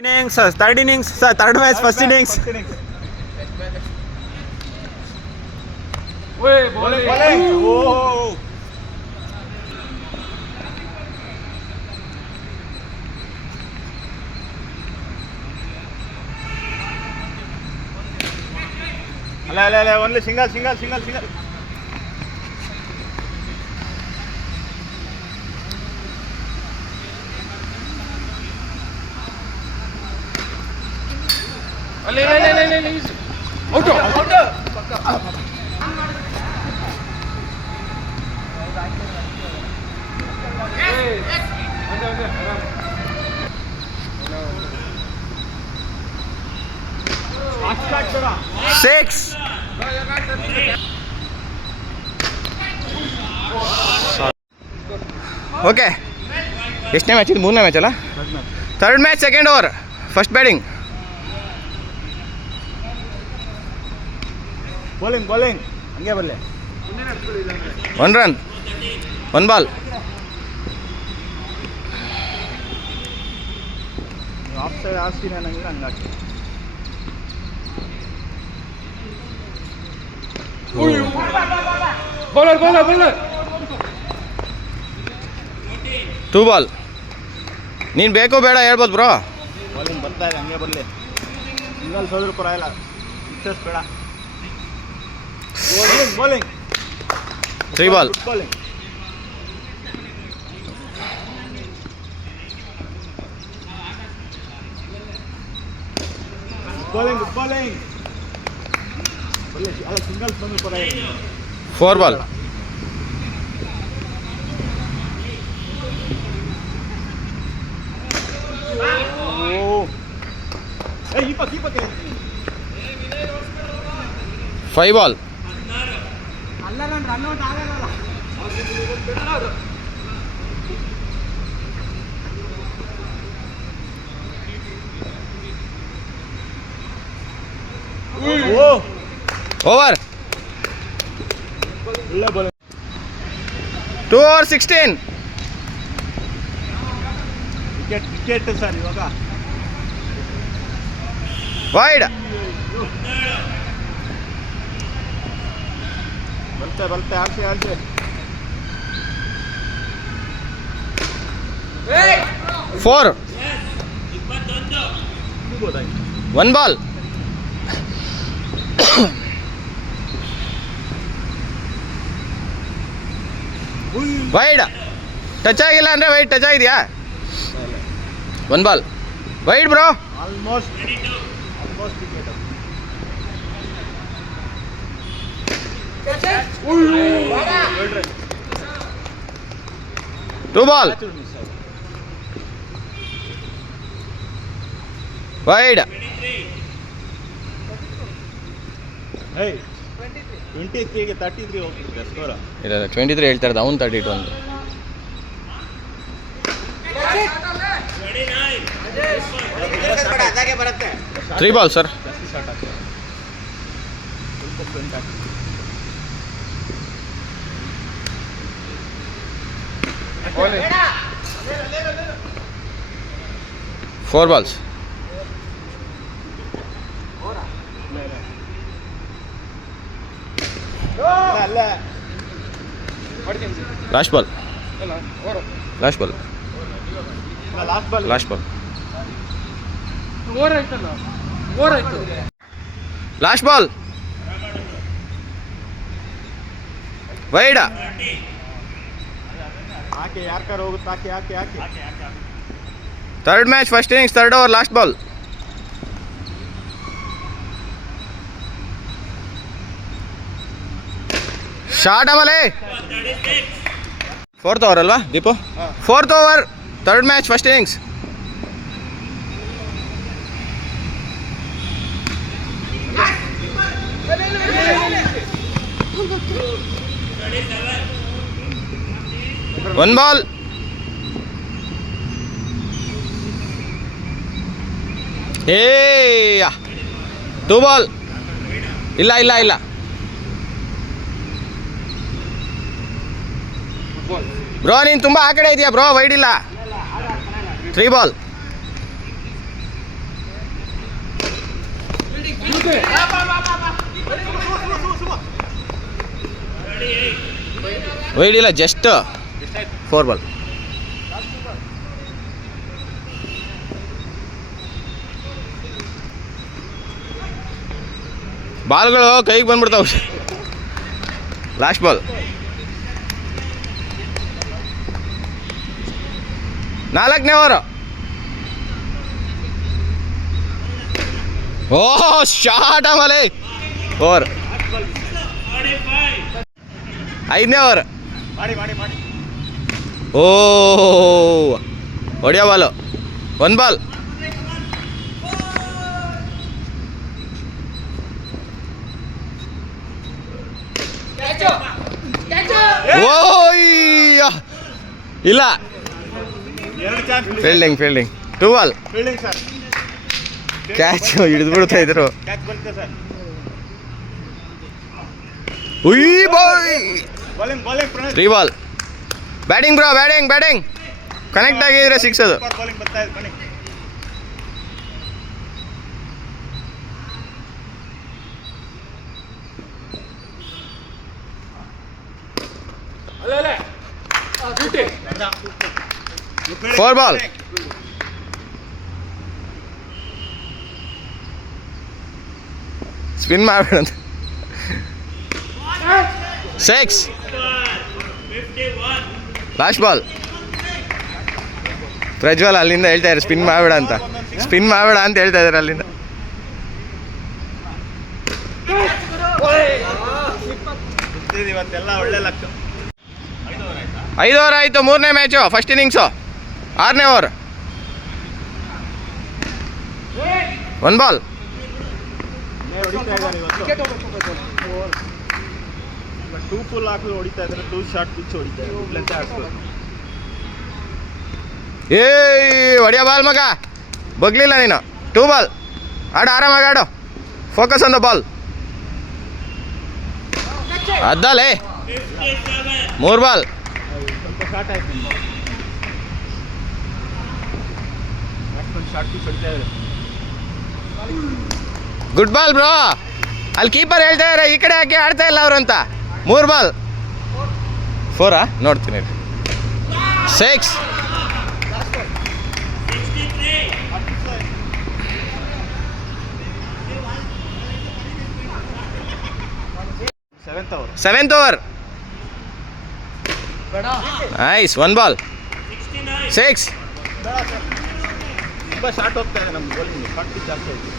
Innings, third innings, third match, first innings. Bowling. Oh. Ala, only single. Out. Six. Okay ಎಷ್ಟನೇ match ಇದು? ಮೂರನೇ match ಅಲ್ಲ? Third match, second over, first batting. Bowling ಹಂಗೆ ಬರಲಿ. 1 run, 1 ball. Of side ಹಾಕ್ತೀನಿ ಅನ್ನಂಗಿಲ್ಲ, ಹಂಗಾಕಿ. Bowler 2 ball. ನೀನು ಬೇಕು ಬೇಡ ಹೇಳ್ಬೋದು ಬ್ರೋ. ಬೌಲಿಂಗ್ ಬರ್ತಾ ಇದೆ, ಹಂಗೆ ಬರಲಿ. ಸಿಂಗಲ್ ಸೋದ್ರು ಪರವಾಗಿಲ್ಲ, ಸಿಕ್ಸಸ್ ಬೇಡ. Bowling 3 ball. ಬೌಲಿಂಗ್ ಬರಲಿ, ಅಲ್ಲ ಸಿಂಗಲ್ ಸೋದ್ರು ಪರವಾಗಿಲ್ಲ. 4 ball. ಕೀಪ 5 ball. ಅಲ್ಲ ನಾನು ರನ್ ಔಟ್ ಆಗಲ್ಲ. ಓವರ್. 2 over 16. ವಿಕೆಟ್ ಸರ್ ಇವಾಗ. ವೈಡ್. ಬರುತ್ತೆ ಆಡ್ಸಿ. 4. 1 ball. ವೈಡ್. ಟಚ್ ಆಗಿಲ್ಲ ಅಂದರೆ ವೈಡ್. ಟಚ್ ಆಗಿದೆಯಾ? 1 ball. Wide bro. Almost 2 ball. Wide. 23ಗೆ 33 ಹೋಗ್ತಿದೆ ಸ್ಕೋರ್. ಇಲ್ಲ 23 ಹೇಳ್ತಾ ಇರೋದು, ಅವ್ನು 32 ಅಂತ. 3 ball sir. Four balls. Last ball. Last ball. Last ball. Wide. ಯಾರ್ಕಾರ ಹೋಗುತ್ತೆ, ಹಾಕಿ. Third match, first innings, third over, last ball. Shot amale. 4th over alva Deepu? 4th over, third match, first innings. One ball. Hey, 2 ball. ಇಲ್ಲ bro, ನೀನು ತುಂಬ ಆ ಕಡೆ ಇದೆಯಾ bro, wide ಇಲ್ಲ. 3 ball. Wide ಇಲ್ಲ, just ಎಷ್ಟಾಯ್ತು? 4 ಬಾಲ್. ಬಾಲ್ಗಳು ಕೈಗೆ ಬಂದ್ಬಿಡ್ತಾವೆ. Last ball. 4ನೇ ಓವರ್. ಓಹ್ ಶಾಟ್ ಆಮೇಲೆ ಓವರ್. 5ನೇ ಓವರ್. ಮಾಡಿ ಮಾಡಿ ಮಾಡಿ. ಓ ಹೊಡಿಯೋ ಬಾಲು. 1 ಬಾಲ್. ಓಯ್ಯ ಇಲ್ಲ, 2 chance. Fielding 2 ball. Fielding sir. Catch ಹಿಡಿದು ಬಿಡ್ತಾ ಇದ್ರು. ಕ್ಯಾಚ್ ಬರುತ್ತೆ ಸರ್. ಉಯ್ boy. Bowling Pranay. 3 ball. Batting bro, batting connect ಆಗಿದ್ರೆ 6 ಅದು. ಬೌಲಿಂಗ್ ಬರ್ತಾ ಇದೆ ಬನ್ನಿ. Four ball. ಸ್ಪಿನ್ ಮಾಡಬೇಡ ಅಂತ. 6. Last ball. ಪ್ರಜ್ವಲ್ ಅಲ್ಲಿಂದ ಹೇಳ್ತಾ ಇದ್ದಾರೆ ಸ್ಪಿನ್ ಮಾಡಬೇಡ ಅಂತ ಹೇಳ್ತಾ ಇದ್ದಾರೆ ಅಲ್ಲಿಂದ. ಇವತ್ತೆಲ್ಲ ಒಳ್ಳೆ ಲಕ್. 5 ಓವರ್ ಆಯಿತು. 3ನೇ ಮ್ಯಾಚು, ಫಸ್ಟ್ ಇನ್ನಿಂಗ್ಸು. 6ನೇ ಓವರ್. 1 ಬಾಲ್. ಹೊಡಿತಾ ಇದ್ದಾರೆ ಇವತ್ತು. 2 ಫುಲ್ ಹಾಕಿ ಹೊಡಿತಾ ಇದ್ದಾರೆ, 2 ಶಾರ್ಟ್ ಪಿಚ್ ಹೊಡಿತಾ ಇದ್ದಾರೆ. ಹೊಡಿಯೋ ಬಾಲ್ ಮಗ, ಬಗ್ಲಿಲ್ಲ ನೀನು. 2 ಬಾಲ್. ಆರಾಮಾಗಿ ಆಡು. Focus on the ball. ಅದ್ದಲೇ 3 ಬಾಲ್. ಸ್ವಲ್ಪ ಶಾರ್ಟ್ ಆಯ್ತು. ಶಾರ್ಟ್ ಪಿಚ್ ಹೊಡಿತಾ ಇದ್ದಾರೆ. Good ball bro. ಅಲ್ಲಿ ಕೀಪರ್ ಹೇಳ್ತಾ ಇದ್ದಾರೆ ಈ ಕಡೆ ಹಾಕಿ ಆಡ್ತಾ ಇಲ್ಲ ಅವರು ಅಂತ. 3 ಬಾಲ್. 4 ನೋಡ್ತೀನಿ. 6. Seventh over. ನೈಸ್. 1 ಬಾಲ್. 6. ತುಂಬ ಶಾರ್ಟ್ ಹೋಗ್ತಾ ಇದೆ ನಮ್ಮ ಬೌಲಿಂಗ್. ಶಾರ್ಟ್ ಪಿಚ್ ಜಾಸ್ತಿ ಆಯ್ತು.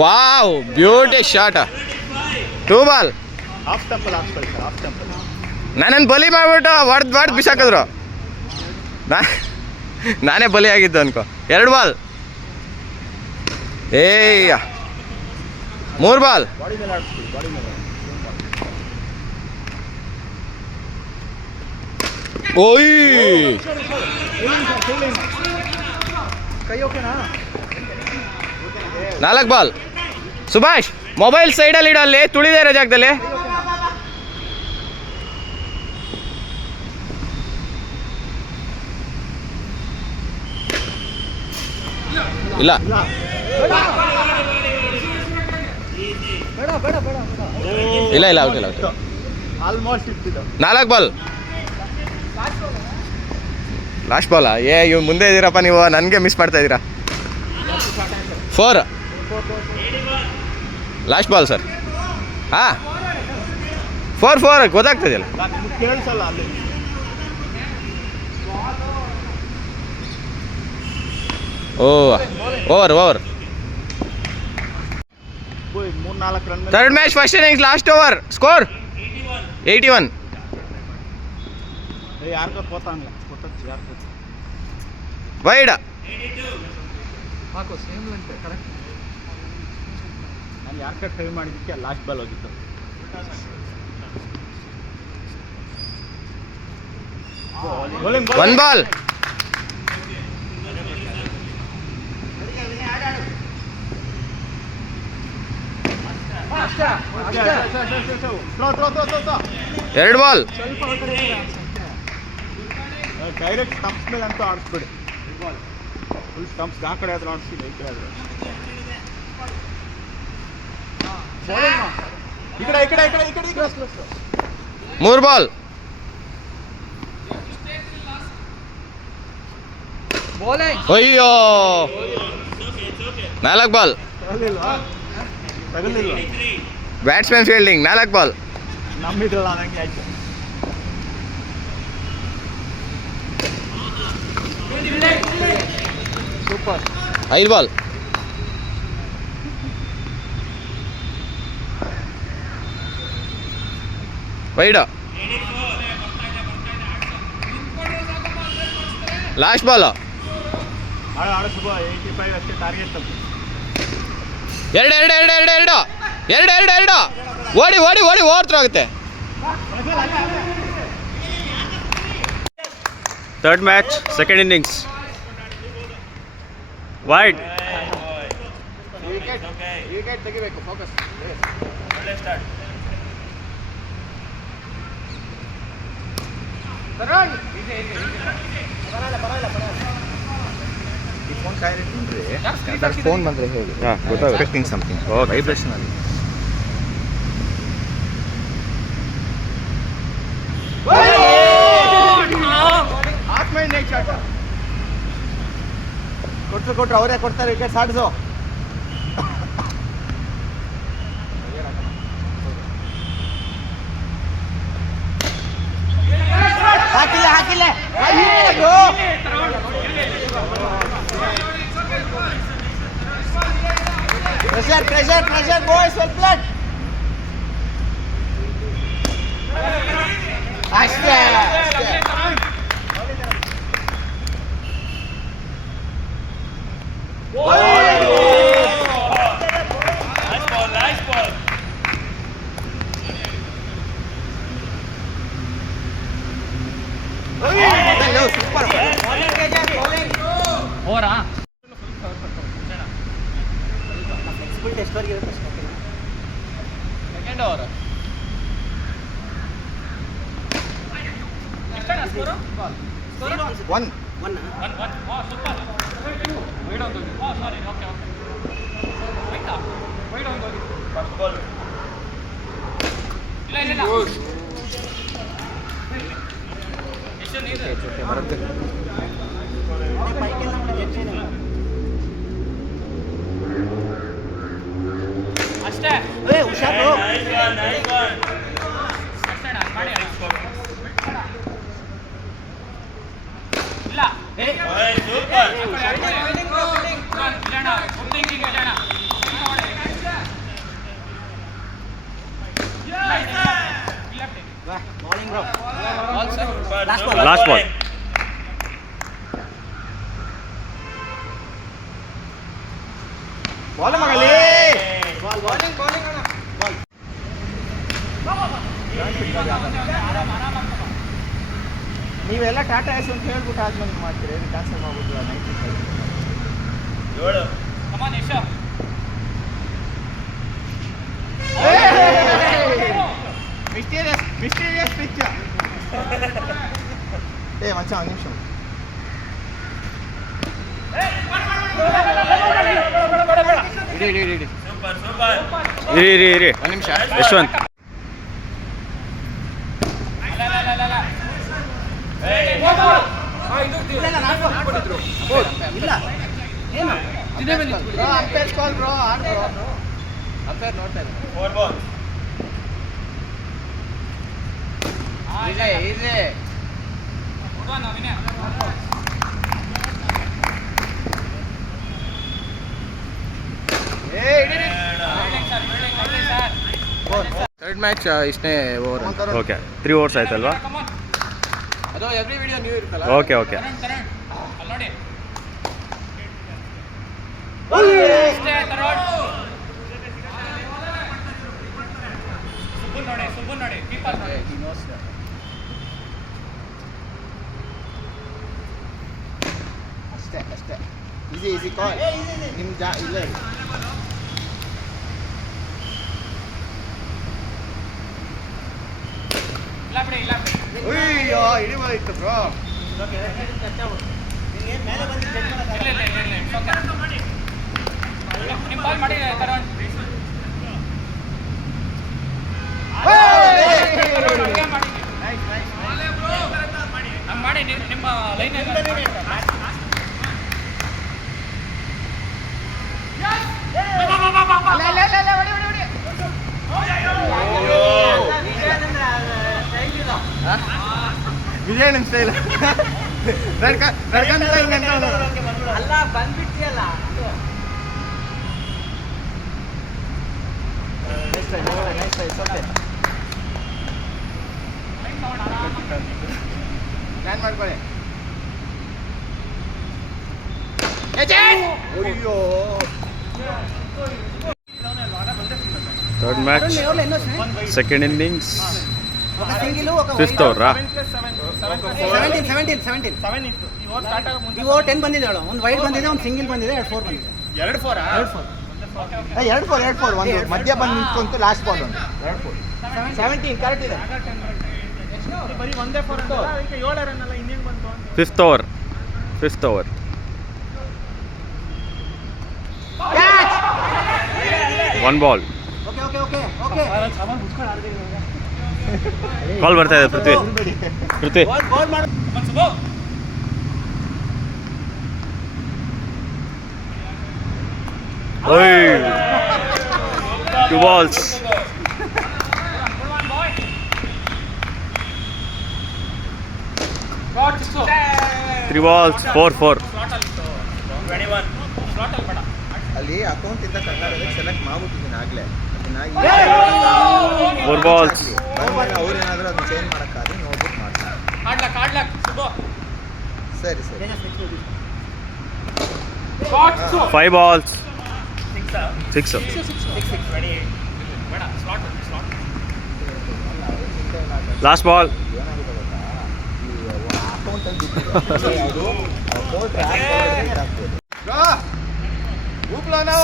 Wow, beauty shot. 2 ball. Half temple ಹಾಕ್ಸ್ಕೊಳ್ಳಿ ಸರ್, ಹಾಫ್ ಟೆಂಪಲ್. ನನ್ನನ್ನು ಬಲಿ ಮಾಡಿಬಿಟ್ಟು ಹೊಡೆದು ಬಿಸಾಕಿದ್ರು. ನಾನೇ ಬಲಿ ಆಗಿದ್ದು ಅನ್ಕೋ. 2 ಬಾಲ್. 3 ಬಾಲ್. ಬಾಡಿ ಮೇಲೆ ಆಡಿಸ್ತೀವಿ, ಬಾಡಿ ಮೇಲೆ. ಓಯ್. ಕೈ ಓಕೆನಾ? 4 ಬಾಲ್. ಸುಭಾಷ್, ಮೊಬೈಲ್ ಸೈಡಲ್ಲಿ ಇಡೋ, ಅಲ್ಲಿ ತುಳಿದೇ ಇರೋ ಜಾಗದಲ್ಲಿ. ಇಲ್ಲ, ಇಲ್ಲ ಔಟ್ ಇಲ್ಲ. ಆಲ್ಮೋಸ್ಟ್ ಇಟ್ಟಿದ್ದು. 4 ಬಾಲ್. Last ball. ಇವ್ ಮುಂದೆ ಇದ್ದೀರಪ್ಪ ನೀವು, ನನಗೆ ಮಿಸ್ ಮಾಡ್ತಾ ಇದ್ದೀರಾ. 4. Last ball sir. 4 ಗೊತ್ತಾಗ್ತದೆಯಲ್ಲ. ನಿಮ್ಗೆ ಕೇಳಿಸಲ್ಲ ಅಲ್ಲಿ. Over. 3-4 run. Third match, first innings, last over. Score 81. ಯಾರಿಗೋ ಪೋತಾಂಗ ಕೊಟ್ಟದ್ದು ಯಾರು ವೈಡ್. ನಾನು ಯಾರ್ಕ ಟ್ರೈ ಮಾಡಿದ್ದಕ್ಕೆ ಲಾಸ್ಟ್ ಬಾಲ್ ಹೋಗಿತ್ತು. 1 ಬಾಲ್. ಎರಡು ಬಾಲ್. ಡೈರೆಕ್ಟ್ ಸ್ಟಂಪ್ಸ್ ಮೇಲೆ ಅಂತೂ ಆಡಿಸ್ಬಿಡಿ. ಫುಲ್ ಸ್ಟಂಪ್ಸ್ ಆ ಕಡೆ ಆದ್ರೆ ಆಡಿಸ್ಬಿಡಿ, ಈ ಕಡೆ ಆದ್ರೆ ಈ ಕಡೆ 3 ಬಾಲ್. ಅಯ್ಯೋ 4 ಬಾಲ್. ತಗಲಿಲ್ವಾ? ತಗಲಿಲ್ವಾ? Batsman fielding 4 ball. ನಂಬಿದ್ರಲ್ಲ ನಂಗೆ ಆಯ್ತು. Super. 5 ball. Wide. Last ball. ಆಡು ಶುಭ 85 ಅಷ್ಟೇ ಟಾರ್ಗೆಟ್ ತಪ್ಪು. 2 ಓಡಿ ಓವರ್ ಥ್ರೋ ಆಗುತ್ತೆ. Third match second innings wide. Wicket ತೆಗಿಬೇಕು. ಫೋಕಸ್. ಒಳ್ಳೆ ಸ್ಟಾರ್ಟ್. ಈ ಫೋನ್ ಸೈಲೆಂಟ್ ಫೋನ್ ಬಂದರೆ ಹೇಳಿ. ಎಕ್ಸ್ಪೆಕ್ಟಿಂಗ್ ಸಮಥಿಂಗ್ ವೈಬ್ರೇಷನ್ ಅಲ್ಲಿ. ಕೊಟ್ರು ಅವರೇ ಕೊಡ್ತಾರೆ ವಿಕೆಟ್ ಸಾಡಿಸು. ಹಾಕಿಲ್ಲ ಪ್ರೆಷರ್ ಬಾಯ್ಸ್ ವೆಲ್ ಪ್ಲೇಡ್. ಅಷ್ಟೇ. Second over. ಒನ್. ಬರುತ್ತೆ. ಅಷ್ಟೇ. ಹುಷಾರು. Last ball. ಬಾಲ್ ಮಗಲಿ. ನೀವೆಲ್ಲ ಟಾಟಾ ಎಸ್ ಅಂತ ಹೇಳ್ಬಿಟ್ಟು ಆದ್ಮೇಲೆ ಮಾಡ್ತೀರಿ. ಕ್ಯಾನ್ಸಲ್ ಮಾಡ್ಬಿಟ್ಟು 7. Mysterious pitch. ಮಚ್ಚ ಒಂದು ನಿಮಿಷ. ಇರಿ ಒಂದು ನಿಮಿಷ. Yashwant. Umpire call bro. Umpire ನೋಡ್ತಾ ಇದ್ದಾರೆ. ಇದೆ ಥರ್ಡ್ ಮ್ಯಾಚ್ ಇಷ್ಟೇ ಓವರ್. ಓಕೆ 3 ಓವರ್ಸ್ ಆಯ್ತಲ್ವಾ? ಅದು ಎವ್ರಿ ವಿಡಿಯೋ ನ್ಯೂ ಇರುತ್ತಲ್ಲ. ಓಕೆ ಅಷ್ಟೇ. ಈಸಿ ಕಾಲ್. ನಿಮ್ಮ ಇಲ್ಲೇ ಅಯ್ಯೋ ಹಿಡಿಬೋದಿತ್ತು ಬ್ರೋ. ಮಾಡಿ ಸ್ಟೈಲ್ ನಡ್ಕೊಂತ ಹಿಂಗೆ ಅಲ್ಲ ಬಂದ್ಬಿಟ್ಟಿಯಲ್ಲ ಪ್ಲಾನ್ ಮಾಡ್ಕೊಳ್ಳಿ. Third match second innings fifth ಓವರಾ 10 ಬಂದಿದೆ ಹೇಳು. ಒಂದು ವೈಡ್ ಬಂದಿದೆ, ಒಂದು ಸಿಂಗಲ್ ಬಂದಿದೆ, 2 4 ಬಂದಿದೆ. 2 4 2 4 ಒಂದು ಮಧ್ಯ ಬಂದು ನಿಂತ್ಕೊಂತು ಲಾಸ್ಟ್ ಬಾಲ್ ಒಂದು 17 ಕರೆಕ್ಟ್ ಇದೆ. ಬರೀ ಒಂದೇ 4 ಅಂತ ಅದಕ್ಕೆ 7 ರನ್ ಅಲ್ಲ ಇನ್ನೇನು ಬಂತು ಅಂತ. Fifth over one ball. Okay call ಬರ್ತಾ ಇದೆ ಪೃಥ್ವಿ ಗೋಲ್ ಮಾಡು. ಓಯ್ 2 balls. Three balls, 4. ಅಲ್ಲಿ ಅಕೌಂಟ್ ಇಂದ ಕನ್ನಡ ಸೆಲೆಕ್ಟ್ ಮಾಡ್ಬಿಟ್ಟಿದ್ದೀನಿ ಆಗಲೇ. 4 balls. ಅವ್ರೇನಾದ್ರೂ ಅದನ್ನ ಚೇಂಜ್ ಮಾಡೋಕ್ಕಾದ್ರೆ ನೋಡ್ಬಿಟ್ಟು ಮಾಡ್ತಾರೆ. ಸರಿ 5 balls. 6. Last ball. ಏನಾಗಿದೆ ಗೊತ್ತಾ, ಈ ಅಕೌಂಟಲ್ಲಿ ದುಡ್ಡಿದೆ ಅದು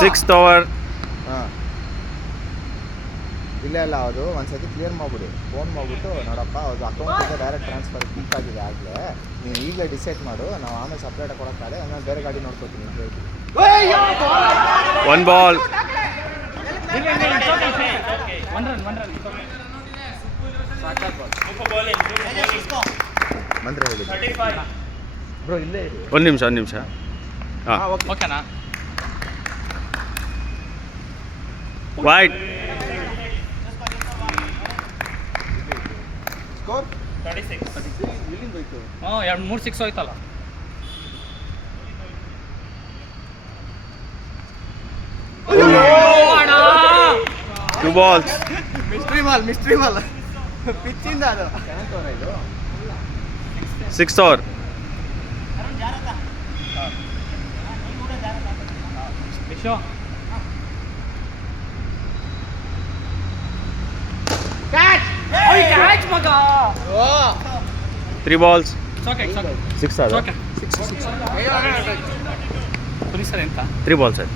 6th over. ಹಾಂ ಇಲ್ಲ ಅದು ಒಂದ್ಸತಿ ಕ್ಲಿಯರ್ ಮಾಡಿಬಿಡಿ. ಫೋನ್ ಮಾಡಿಬಿಟ್ಟು ನೋಡಪ್ಪ ಅದು ಅಕೌಂಟಿಗೆ ಡೈರೆಕ್ಟ್ ಟ್ರಾನ್ಸ್ಫರ್ ಕ್ಲಿಕ್ ಆಗಿದೆ ಆಗಲೇ, ನೀನು ಈಗಲೇ ಡಿಸೈಡ್ ಮಾಡು, ನಾವು ಆಮೇಲೆ ಸಪ್ರೇಟ್ ಕೊಡೋಕ್ಕಾಗಲ್ಲ, ನಾನು ಬೇರೆ ಗಾಡಿ ನೋಡ್ಕೊತೀನಿ ಅಂತ ಹೇಳ್ತೀನಿ. 1 ball. ಮಂದ್ರೆ ಹೇಳಿದ್ದು ಬ್ರೋ ಇಲ್ಲೇ ಇದೆ. ಒಂದು ನಿಮಿಷ ಹಾಂ ಓಕೆನಾ? ವೈಡ್. ಸ್ಕೋರ್ 36. ಇಲ್ಲಿಂದ ಹೋಯ್ತು. 3 6 ಹೋಯ್ತಲ್ಲ. Two balls. ಮಿಸ್ಟ್ರಿ ಬಾಲ್ ಪಿಚ್ಚಿಂದ ಅದು 6th over. ವಿಶ್ವ 3 balls. 6 ಆದ ಓಕೆ ಸರ್ ಎಂತ 3 balls ಆಯ್ತು.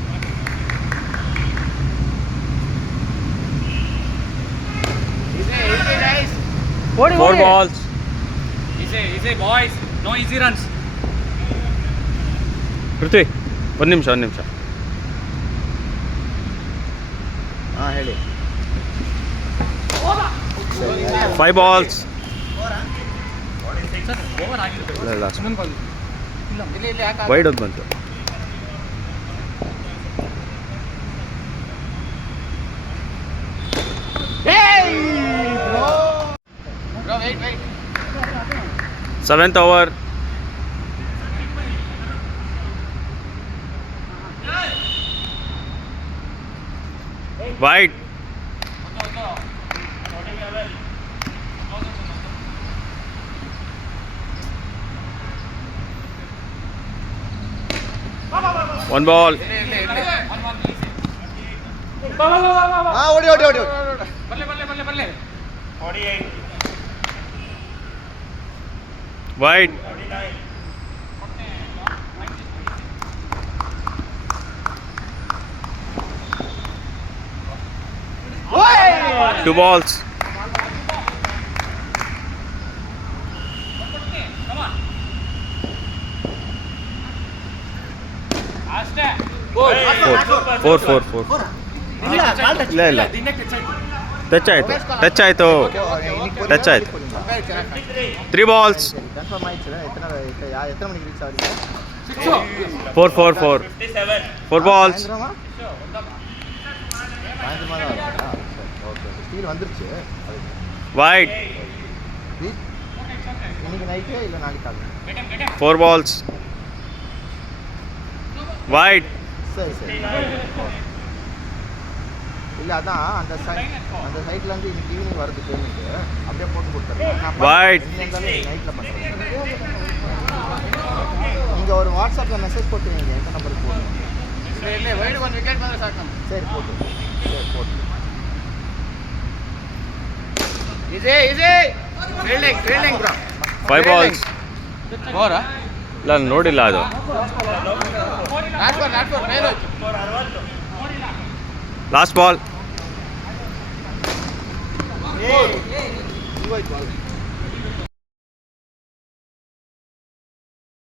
ಓಡಿ 4 balls. Easy boys, no easy runs. Prithvi ಒಂದು ನಿಮಿಷ ಹಾಂ ಹೇಳಿ. 5 balls. ಓವರ್ ಆಗಿರುತ್ತೆ. ಇಲ್ಲ ಇಲ್ಲಿ ಯಾಕೆ ವೈಡ್ ಅದು ಬಂತು. Bro wait 7th over. Wide. One ball. ಹಾಂ ಓಡಿ ಬಲ್ಲೆ Wide. Two balls. Four. ಇಲ್ಲ ಟಚ್ ಆಯಿತು 3 balls. ಕನ್ಫರ್ಮ್ ಆಯ್ತು ಎತ್ತನ ಮನೆಗೆ ರೀಚ್ ಆಗಿದೆ. 4 balls. ஓகே ஸ்டீல் வந்துருச்சு. Wide. அன்றைக்கி நைட்டு இல்லை நாளைக்கு காலையில் 4 balls. Wide. சரி சரி இல்லை அதான் அந்த சைட்லேருந்து இன்னைக்கு ஈவினிங் வருது பேமெண்ட்டு அப்படியே போட்டு கொடுத்துருங்க Wide. நைட்டில் பண்ணுறேன் நீங்கள் ஒரு வாட்ஸ்அப்பில் மெசேஜ் போட்டுருவீங்க எந்த நம்பருக்கு போடுங்க இல்லை வைடு 1 ವಿಕೆಟ್ ಬಂದರೆ ಸಾಕು ನಮ್ಗೆ சரி போட்டு சரி போட்டு ಈಸಿ ಫೀಲ್ಡಿಂಗ್ ಬ್ರೋ 5 balls. ಓವರಾ ಇಲ್ಲ ನೋಡಿಲ್ಲ ಅದು. ನಾಟ್ ಫೋರ್ ಮೇಲೆ ಹೋಯ್ತು ಲಾಸ್ಟ್ ಬಾಲ್. ಹೋಯ್ತು